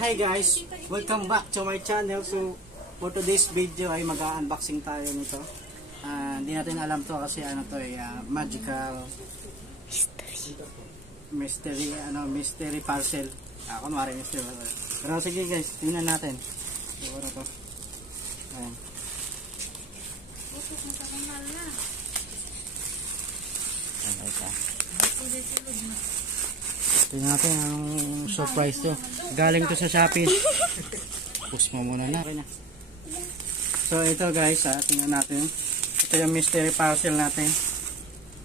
Hi guys, welcome back to my channel. So for today's video ay mag-unboxing tayo nito. Hindi natin alam to kasi ano to magical mystery parcel. Kunwari mystery parcel. Pero sige guys, tingnan natin. Siguro to. Ayan. Tingnan natin ang surprise to. Galing to sa Shopee. Push mo muna na. So ito guys, tingnan natin. Ito yung mystery parcel natin.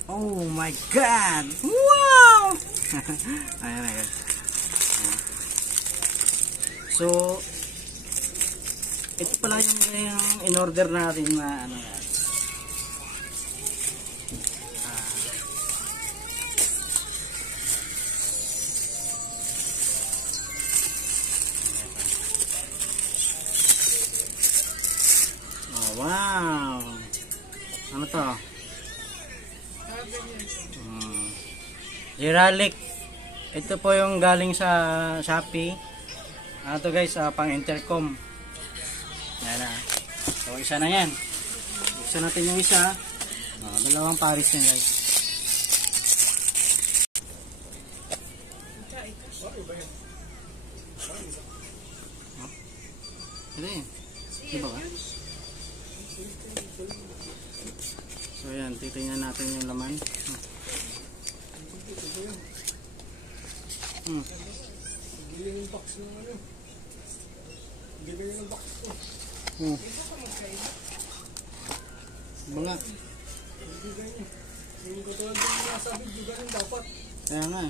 Oh my god! Wow! Ayan na guys. So ito pala yung in-order natin na ano guys. Wow! Ano to? Giralic. Ito po yung galing sa Shopee. Ano to guys, pang intercom. Yan na. So isa na yan. Isa natin yung isa. Dalawang pares yan guys. Ito yun. Diba ba? So yan, titingnan natin yung laman. Giling yung box ng ano. Giling yung box ko. Bala. Yung katulad yung nasa video ganun dapat. Kaya nga.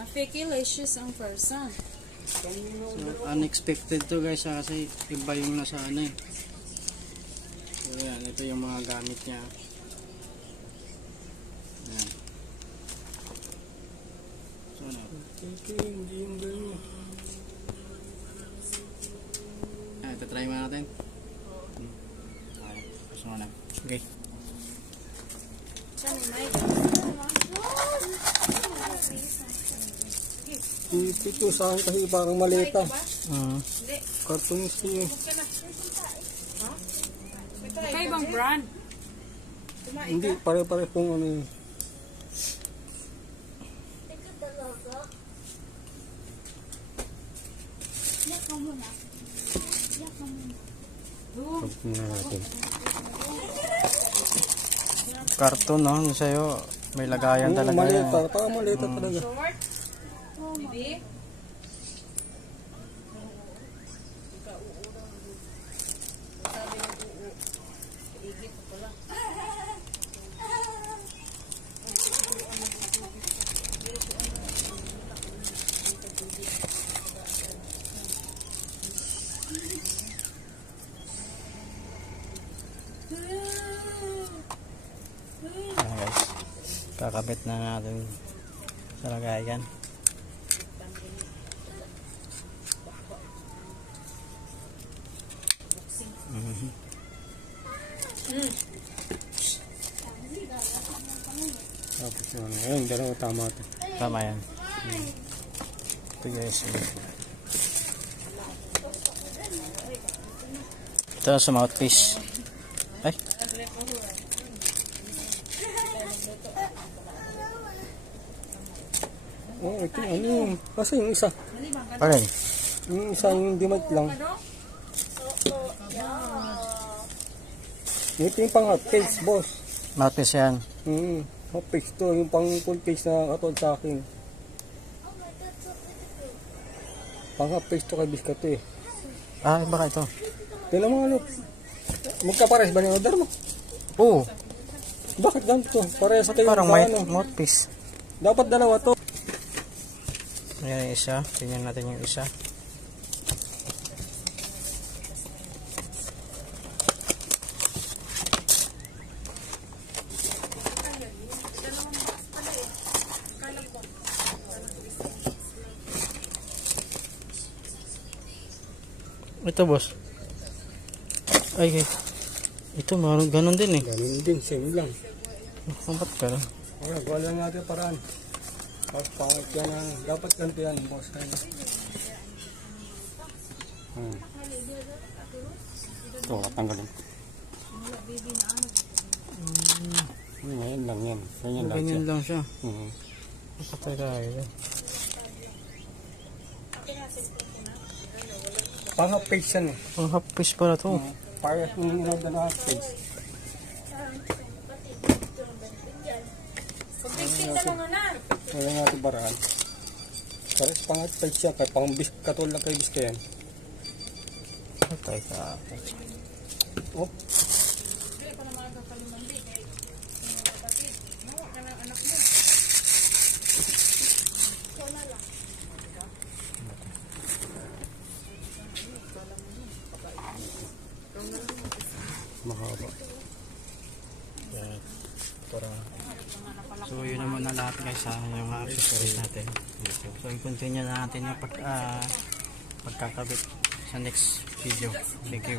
Na-fake-ilicious ang person. So unexpected to guys kasi iba yung nasa ano eh. So yan, ito yung mga gamit niya. Yan. So ano? Hindi yung ganun. Ito try mo natin. Gusto mo na. Okay. Ito sa akin kasi parang malita. Cartoon siya. Ibang brand. Hindi, pare-pare pong ano yun. Karton no, yung sa'yo may lagayan talaga. Malita, parang malita talaga. Maybe. Guys, kakabit na natin sa lagayan. Tapos yun, ayun, dalawa tama ito. Tama yan. Ito guys. Ito sa mouthpiece. Ay. Oh, ito ano yun. Kasi yung isa. Okay. Yung isa yung dimag lang. Ito yung pang hot cakes, boss. Mouthpiece yan. Hot cakes to. Yung pang full cakes na katulad sa akin. Pang hot cakes to kay Biskat eh. Baka ito. Tignan mo ano. Magkapares ba yung order mo? Oo. Bakit ganito? Parehas sa kayo. Parang may mouthpiece. Dapat dalawa to. Ayan yung isa. Tingnan natin yung isa. Ito boss. Ay, ito maroon ganun din eh. Ganun din, same lang. Ba't ganun? Okay, gawa lang natin paraan. Pangit yan, dapat ganito yan, boss. Ito, tanggalin. Ngayon lang yan. Ganyan lang siya. Mhm. Kapag tayo. Pang half page yan eh. Ang half piece pala to. Parang yung inorder na half page. Kaya nga ito baraan. Parang pang half page yan. Kaya pang katulad kay Biska yan. Patay ka. Oh. Mahaba. Yan. So yun naman na lahat guys sa yung mga accessories natin. So i-continue na natin yung pagkakabit sa next video. Thank you.